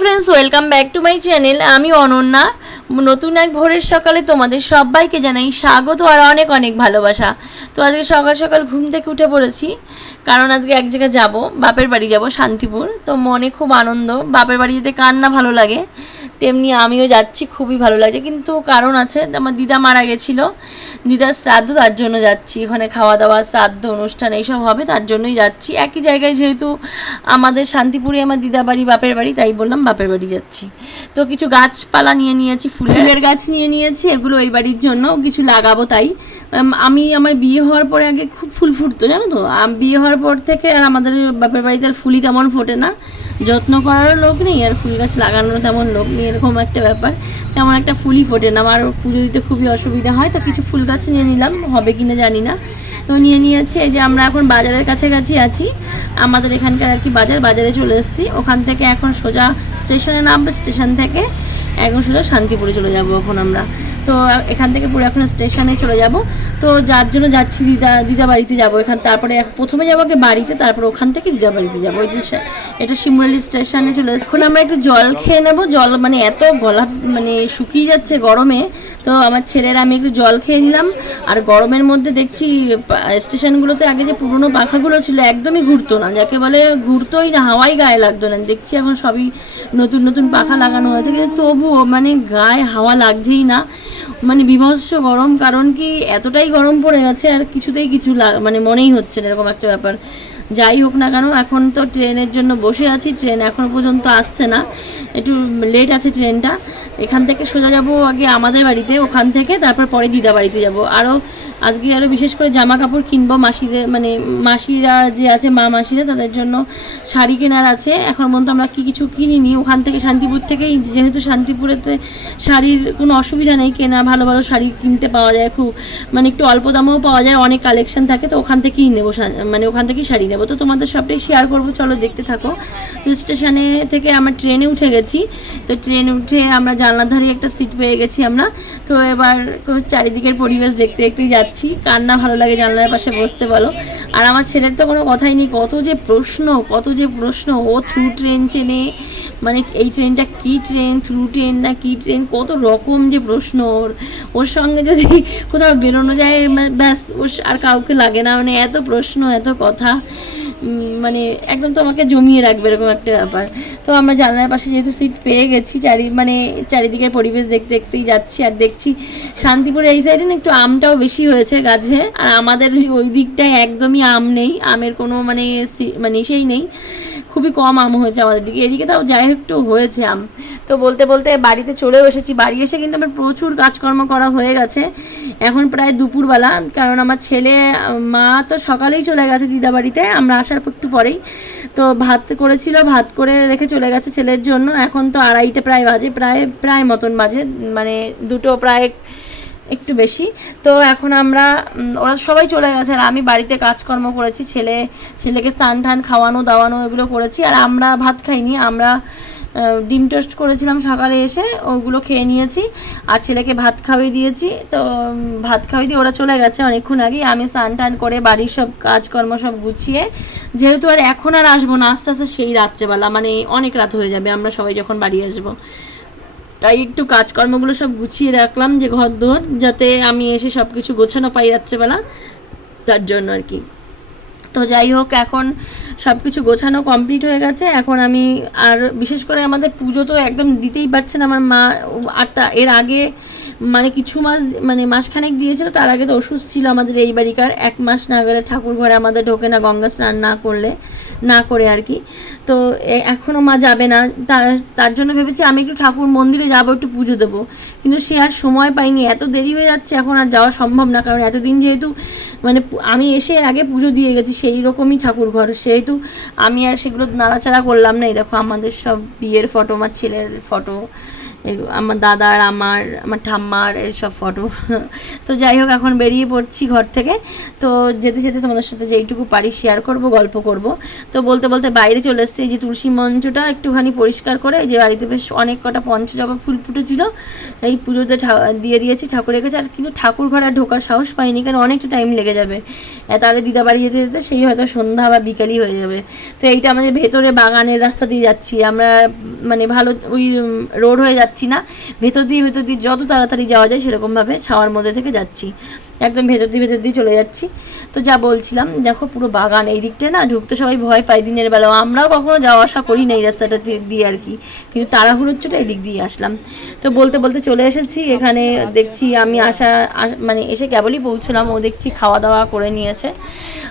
Friends welcome back to my channel আমি অনন্যা। নতুন এক ভোরের সকালে তোমাদের সবাইকে জানাই স্বাগত আর অনেক অনেক ভালোবাসা। তো আজকে সকাল সকাল ঘুম থেকে উঠে পড়েছি, কারণ আজকে এক জায়গায় যাব, বাপের বাড়ি যাব, শান্তিপুর। তো মনে খুব আনন্দ, বাপের বাড়ি যেতে কার না ভালো লাগে, তেমনি আমিও যাচ্ছি, খুবই ভালো লাগছে কিন্তু কারণ আছে, আমার দিদা মারা গেছিল দিদার শ্রাদ্ধ, তার জন্য যাচ্ছি। ওখানে খাওয়া দাওয়া শ্রাদ্ধ, অনুষ্ঠান, এইসব হবে, তার জন্যই যাচ্ছি। একই জায়গায় যেহেতু আমাদের শান্তিপুরে আমার দিদা বাড়ি, বাপের বাড়ি, তাই বললাম বাপের বাড়ি যাচ্ছি। তো কিছু গাছপালা নিয়ে নিয়েছি ফুলের গাছ নিয়ে নিয়েছি এগুলো এই বাড়ির জন্য কিছু লাগাবো তাই। আমি আমার বিয়ে হওয়ার পরে আগে খুব ফুল ফুটতো জানো তো? বিয়ে হওয়ার পর থেকে আর আমাদের বাপের বাড়িতে আর ফুলই তেমন ফোটে না। যত্ন করারও লোক নেই আর ফুল গাছ লাগানোর তেমন লোক নেই এরকম একটা ব্যাপার। তেমন একটা ফুলই ফোটে না আমার পুজো দিতে খুবই অসুবিধা হয় তো কিছু ফুল গাছ নিয়ে নিলাম হবে কিনা জানি না। তো নিয়ে নিয়েছি এই যে আমরা এখন বাজারের কাছাকাছি আছি আমাদের এখানকার আর কি বাজার বাজারে চলে এসেছি। ওখান থেকে এখন সোজা স্টেশনে নামবো স্টেশন থেকে এখন সোজা শান্তিপুরে চলে যাব এখন আমরা। তো এখান থেকে পুরো এখন স্টেশনে চলে যাব। তো যার জন্য যাচ্ছি দিদা দিদা বাড়িতে যাব। এখান, তারপরে প্রথমে যাব আগে বাড়িতে, তারপর ওখান থেকে দিদা বাড়িতে যাব। ওই যে এটা শিমুরালি স্টেশনে চলে এখন আমরা একটু জল খেয়ে নেব। জল মানে এত গলা মানে শুকিয়ে যাচ্ছে গরমে। তো আমার ছেলের আমি একটু জল খেয়ে নিলাম। আর গরমের মধ্যে দেখছি স্টেশনগুলোতে আগে যে পুরনো পাখাগুলো ছিল একদমই ঘুরতো না। যাকে বলে ঘুরতোই না, হাওয়াই গায়ে লাগতো না। দেখছি এখন সবই নতুন নতুন পাখা লাগানো হয়েছে। কিন্তু তবুও মানে গায়ে হাওয়া লাগছেই না। মানে বিভৎস গরম, কারণ কি এতটাই গরম পড়ে গেছে আর কিছুতেই কিছু মানে মনেই হচ্ছে না এরকম একটা ব্যাপার। যাই হোক না কেন, এখন তো ট্রেনের জন্য বসে আছি, ট্রেন এখনও পর্যন্ত আসছে না। একটু লেট আছে ট্রেনটা। এখান থেকে সোজা যাব আগে আমাদের বাড়িতে, ওখান থেকে তারপর পরে দিদা বাড়িতে যাব। আরও আজকে আরও বিশেষ করে জামা কাপড় কিনবো, মাসিদের মানে মাসিরা যে আছে, মা মাসিরা, তাদের জন্য শাড়ি কেনার আছে। এখন পর্যন্ত আমরা কি কিছু কিনিনি। ওখান থেকে শান্তিপুর থেকেই, যেহেতু শান্তিপুরেতে শাড়ির কোনো অসুবিধা নেই, কেনা ভালো ভালো শাড়ি কিনতে পাওয়া যায়, খুব মানে একটু অল্প দামেও পাওয়া যায়, অনেক কালেকশন থাকে, তো ওখান থেকেই নেব মানে ওখান থেকেই শাড়ি নেব। তো তোমাদের সবটাই শেয়ার করব, চলো দেখতে থাকো। তো স্টেশনে থেকে আমরা ট্রেনে উঠে গেছি। তো ট্রেনে উঠে আমরা জানলার ধারে একটা সিট পেয়ে গেছি আমরা। তো এবার চারিদিকের পরিবেশ দেখতে দেখতেই যাচ্ছি। কার না ভালো লাগে জানলার পাশে বসতে বলো। আর আমার ছেলের তো কোনো কথাই নেই। কত যে প্রশ্ন, কত যে প্রশ্ন। ও থ্রু ট্রেন চেনে। মানে এই ট্রেনটা কি ট্রেন থ্রু ট্রেন না কি ট্রেন কত রকম যে প্রশ্ন ওর। ওর সঙ্গে যদি কোথাও বেরোনো যায় ব্যাস, ওর আর কাউকে লাগে না। মানে এত প্রশ্ন, এত কথা। মানে একদম তোমাকে জমিয়ে রাখবে এরকম একটা ব্যাপার। তো আমরা জানলার পাশে যেহেতু সিট পেয়ে গেছি, চারি মানে চারিদিকের পরিবেশ দেখতে দেখতেই যাচ্ছি আর দেখছি শান্তিপুরে এই সাইডে না একটু আমটাও বেশি হয়েছে গাছে। আর আমাদের ওই দিকটায় একদমই আম নেই, আমের কোনো মানে মানে সেই নেই। খুবই কম আম হয়েছে আমাদের দিকে। এদিকে তাও যাই একটু হয়েছে আম। তো বলতে বলতে বাড়িতে চলেও এসেছি। বাড়ি এসে কিন্তু আমার প্রচুর কাজকর্ম করা হয়ে গেছে। এখন প্রায় দুপুরবেলা, কারণ আমার ছেলে, মা তো সকালেই চলে গেছে দিদা বাড়িতে। আমরা আসার একটু পরেই। তো ভাত করেছিল, ভাত করে রেখে চলে গেছে ছেলের জন্য। এখন তো আড়াইটে প্রায় বাজে, প্রায় প্রায় মতন বাজে। মানে দুটো প্রায় একটু বেশি। তো এখন আমরা ওরা সবাই চলে গেছে আর আমি বাড়িতে কাজকর্ম করেছি, ছেলে, ছেলেকে স্নান টান খাওয়ানো, দাওয়ানো এগুলো করেছি আর আমরা ভাত খাইনি, আমরা ডিম টোস্ট করেছিলাম সকালে এসে, ওগুলো খেয়ে নিয়েছি আর ছেলেকে ভাত খাওয়িয়ে দিয়েছি। তো ভাত খাওয়িয়ে দিয়ে ওরা চলে গেছে অনেকক্ষণ আগেই, আমি স্নান টান করে বাড়ির সব কাজকর্ম সব গুছিয়ে, যেহেতু আর এখন আর আসব না, আস্তে আস্তে সেই রাত্রেবেলা মানে অনেক রাত হয়ে যাবে, আমরা সবাই যখন বাড়ি আসব। তাই একটু কাজকর্মগুলো সব গুছিয়ে রাখলাম যে ঘর দোর যাতে আমি এসে সব কিছু গোছানো পাই রাত্রেবেলা, তার জন্য আর কি। তো যাই হোক, এখন সব কিছু গোছানো কমপ্লিট হয়ে গেছে। এখন আমি আর বিশেষ করে আমাদের পুজো তো একদম দিতেই পারছে না। আমার মা আর এর আগে মানে কিছু মাস মানে মাসখানেক দিয়েছিল, তার আগে তো ওষুধ ছিল আমাদের এই বাড়িকার এক মাস না গেলে ঠাকুর ঘরে আমাদের ঢোকে না, গঙ্গা স্নান না করলে, না করে আর কি। তো এখনও মা যাবে না, তার তার জন্য ভেবেছি আমি একটু ঠাকুর মন্দিরে যাব, একটু পুজো দেবো। কিন্তু সে আর সময় পাইনি এত দেরি হয়ে যাচ্ছে এখন আর যাওয়া সম্ভব না, কারণ এতদিন যেহেতু মানে আমি এসে এর আগে পুজো দিয়ে গেছি, সেই রকমই ঠাকুর ঘর। সেহেতু আমি আর সেগুলো নাড়াচাড়া করলাম না, এই দেখো আমাদের সব বিয়ের ফটো, আমার ছেলের ফটো আমার দাদার, আমার আমার ঠাম্মার মার সব ফটো তো যাই হোক, এখন বেরিয়ে পড়ছি ঘর থেকে। তো যেতে যেতে তোমাদের সাথে যেইটুকু পারি শেয়ার করব, গল্প করব। তো বলতে বলতে বাইরে চলে এসেছি। এই যে তুলসী মঞ্চটা একটুখানি পরিষ্কার করে যে বাড়িতে বেশ অনেক কটা পঞ্চজবা ফুল ফুটেছিল। এই পুজোতে দিয়ে দিয়েছি ঠাকুরের কাছে আর কিন্তু ঠাকুর ঘরে ঢোকার সাহস পাইনি, কারণ অনেকটা টাইম লেগে যাবে। তাহলে দিদা বাড়ি যেতে যেতে সেই হয়তো সন্ধ্যা বা বিকালই হয়ে যাবে। তো এইটা আমাদের ভেতরে বাগানের রাস্তা দিয়ে যাচ্ছি। আমরা মানে ভালো ওই রোড হয়ে যাচ্ছি। না। ভেতর দিয়ে ভেতর দিয়ে যত তাড়াতাড়ি যাওয়া যায় সেরকমভাবে ছাওয়ার মধ্যে থেকে যাচ্ছি। একদম ভেতর দিয়ে ভেতর দিয়ে চলে যাচ্ছি। তো যা বলছিলাম, দেখো পুরো বাগান এই দিকটা না, ঢুকতে সবাই ভয় পায় দিনের বেলা। আমরাও কখনো যাওয়া আসা করি না এই রাস্তাটা দিয়ে- আর কি। কিন্তু তাড়াহুড়োর এই দিক দিয়ে আসলাম। তো বলতে বলতে চলে এসেছি, এখানে দেখছি আমি আসা মানে এসে কেবলই পৌঁছলাম। ও দেখছি খাওয়া দাওয়া করে নিয়েছে।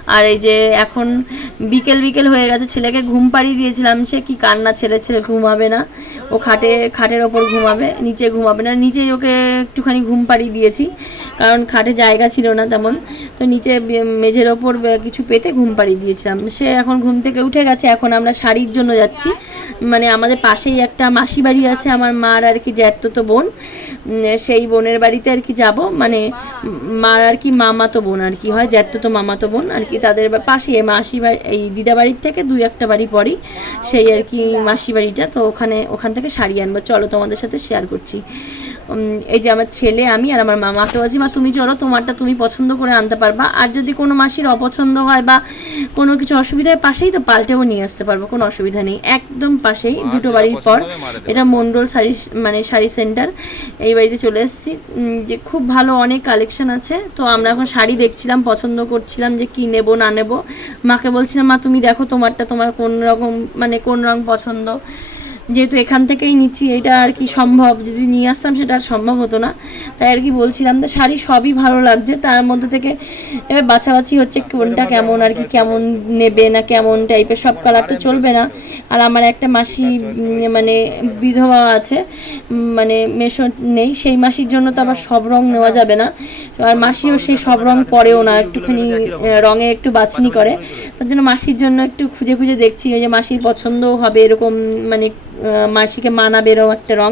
আর এই যে এখন বিকেল বিকেল হয়ে গেছে, ছেলেকে ঘুম পাড়িয়ে দিয়েছিলাম সে, কি কান্না ছেলে ছেলে ঘুমাবে না। ও খাটে, খাটের ওপর ঘুমাবে, নিচে ঘুমাবে না। নিচেই ওকে একটুখানি ঘুম পাড়িয়ে দিয়েছি। কারণ খাটে জায়গা ছিল না তেমন। তো নিচে মেঝের ওপর কিছু পেতে ঘুম পাড়িয়ে দিয়েছিলাম। সে এখন ঘুম থেকে উঠে গেছে, এখন আমরা শাড়ির জন্য যাচ্ছি। মানে আমাদের পাশেই একটা মাসি বাড়ি আছে, আমার মার আর কি জ্যাঠতো বোন। সেই বোনের বাড়িতে আর কি যাব। মানে মার আর কি মামাতো বোন আর কি হয় জ্যাঠতো মামাতো বোন আর কি তাদের পাশে মাসি বাড়ি, এই দিদা বাড়ির থেকে দুই একটা বাড়ি পরই সেই আর কি মাসি বাড়িটা। তো ওখানে, ওখান থেকে শাড়ি আনব। চলো তোমাদের সাথে শেয়ার করছি। এই যে আমার ছেলে আমি আর আমার মামাকে বলছি মা তুমি চলো তোমারটা তুমি পছন্দ করে আনতে পারবা। আর যদি কোনো মাসির অপছন্দ হয় বা কোনো কিছু অসুবিধা হয় পাশেই তো পাল্টেও নিয়ে আসতে পারব কোনো অসুবিধা নেই। একদম পাশেই দুটো বাড়ির পর এটা মন্ডল শাড়ি মানে শাড়ি সেন্টার এই বাড়িতে চলে এসেছি। যে খুব ভালো অনেক কালেকশন আছে তো আমরা এখন শাড়ি দেখছিলাম পছন্দ করছিলাম যে কি নেব না নেব। মাকে বলছিলাম মা তুমি দেখো তোমারটা তোমার কোন রকম মানে কোন রং পছন্দ? যেহেতু এখান থেকেই নিচ্ছি এটা আর কি সম্ভব? যদি নিয়ে আসতাম সেটা আর সম্ভব হতো না। তাই আর কি বলছিলাম তো শাড়ি সবই ভালো লাগছে। তার মধ্যে থেকে এবার বাছাবাছি হচ্ছে কোনটা কেমন আর কি কেমন নেবে না কেমন টাইপের সব কালার তো চলবে না। আর আমার একটা মাসি মানে বিধবা আছে মানে মেশো নেই সেই মাসির জন্য তো আবার সব রং নেওয়া যাবে না। আর মাসিও সেই সব রং পরেও না একটুখানি রঙে একটু বাছনি করে। তার জন্য মাসির জন্য একটু খুঁজে খুঁজে দেখছি ওই যে মাসির পছন্দও হবে এরকম মানে মাসিকে মানাবে এরকম একটা রং।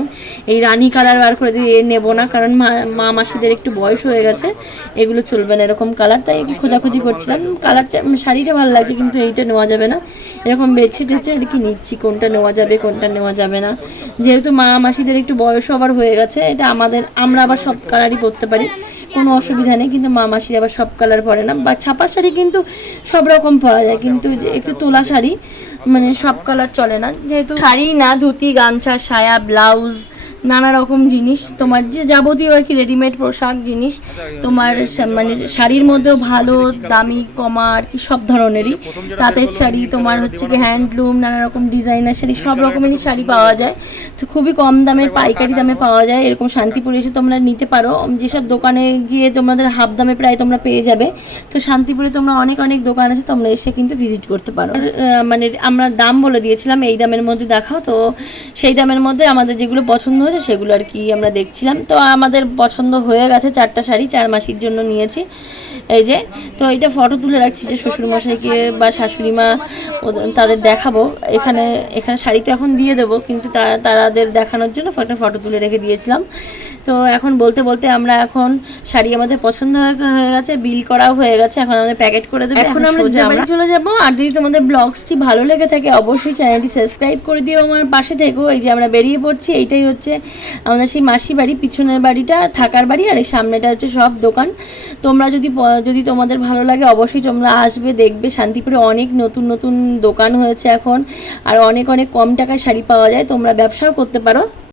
এই রানী কালার বার করে দিয়ে নেব না, কারণ মা মাসিদের একটু বয়স হয়ে গেছে, এগুলো চলবে না এরকম কালার, তাই একটু খোঁজাখুঁজি করছিলাম। কালারটা, শাড়িটা ভালো লাগছে, কিন্তু এইটা নেওয়া যাবে না। এরকম বেছে টেছে আর কি নিচ্ছি, কোনটা নেওয়া যাবে, কোনটা নেওয়া যাবে না। যেহেতু মা মাসিদের একটু বয়সও আবার হয়ে গেছে, এটা আমাদের, আমরা আবার সব কালারই পরতে পারি, কোনো অসুবিধা নেই, কিন্তু মা মাসির আবার সব কালার পরে না। বা ছাপা শাড়ি কিন্তু সব রকম পরা যায়, কিন্তু একটু তোলা শাড়ি মানে সব কালার চলে না। যেহেতু শাড়ি না, ধুতি, গামছা, সায়া ব্লাউজ নানা রকম জিনিস। তোমার যে যাবতীয় আর কি রেডিমেড পোশাক জিনিস, তোমার মানে শাড়ির মধ্যেও ভালো, দামি, কমা আর কি সব ধরনেরই। তাঁতের শাড়ি, তোমার হচ্ছে কি হ্যান্ডলুম নানা রকম ডিজাইনার শাড়ি, সব রকমেরই শাড়ি পাওয়া যায়। তো খুবই কম দামের পাইকারি দামে পাওয়া যায়। এরকম শান্তিপুরে এসে তোমরা নিতে পারো। যেসব দোকানে গিয়ে তোমাদের হাফ দামে প্রায় তোমরা পেয়ে যাবে। তো শান্তিপুরে তোমরা অনেক অনেক দোকান আছে, তোমরা এসে কিন্তু ভিজিট করতে পারো। মানে আমরা দাম বলে দিয়েছিলাম এই দামের মধ্যে দেখাও। তো সেই দামের মধ্যে আমাদের যেগুলো পছন্দ হয়েছে সেগুলো আর কি আমরা দেখছিলাম। তো আমাদের পছন্দ হয়ে গেছে চারটা শাড়ি চার মাসির জন্য নিয়েছি। এই যে তো এটা ফটো তুলে রাখছি যে শ্বশুরমশাইকে বা শাশুড়ি মা তাদের দেখাবো। এখানে এখানে শাড়ি তো এখন দিয়ে দেবো কিন্তু তা- তাদের দেখানোর জন্য একটা ফটো তুলে রেখে দিয়েছিলাম। তো এখন বলতে বলতে আমরা এখন শাড়ি আমাদের পছন্দ হয়ে- হয়ে গেছে বিল করাও হয়ে গেছে। এখন আমাদের প্যাকেট করে দেবে এখন আমরা চলে যাব। আর যদি তোমাদের ব্লগসটি ভালো লেগে থাকে, অবশ্যই চ্যানেলটি সাবস্ক্রাইব করে দিও আমার পাশে থেকো এই যে আমরা বেরিয়ে পড়ছি, এইটাই হচ্ছে আমাদের সেই মাসি বাড়ি, পিছনের বাড়িটা, থাকার বাড়ি, আর এই সামনেটা হচ্ছে সব দোকান। তোমরা যদি যদি তোমাদের ভালো লাগে, অবশ্যই তোমরা আসবে, দেখবে। শান্তিপুরে অনেক নতুন নতুন দোকান হয়েছে এখন, আর অনেক অনেক কম টাকায় শাড়ি পাওয়া যায়। তোমরা ব্যবসাও করতে পারো।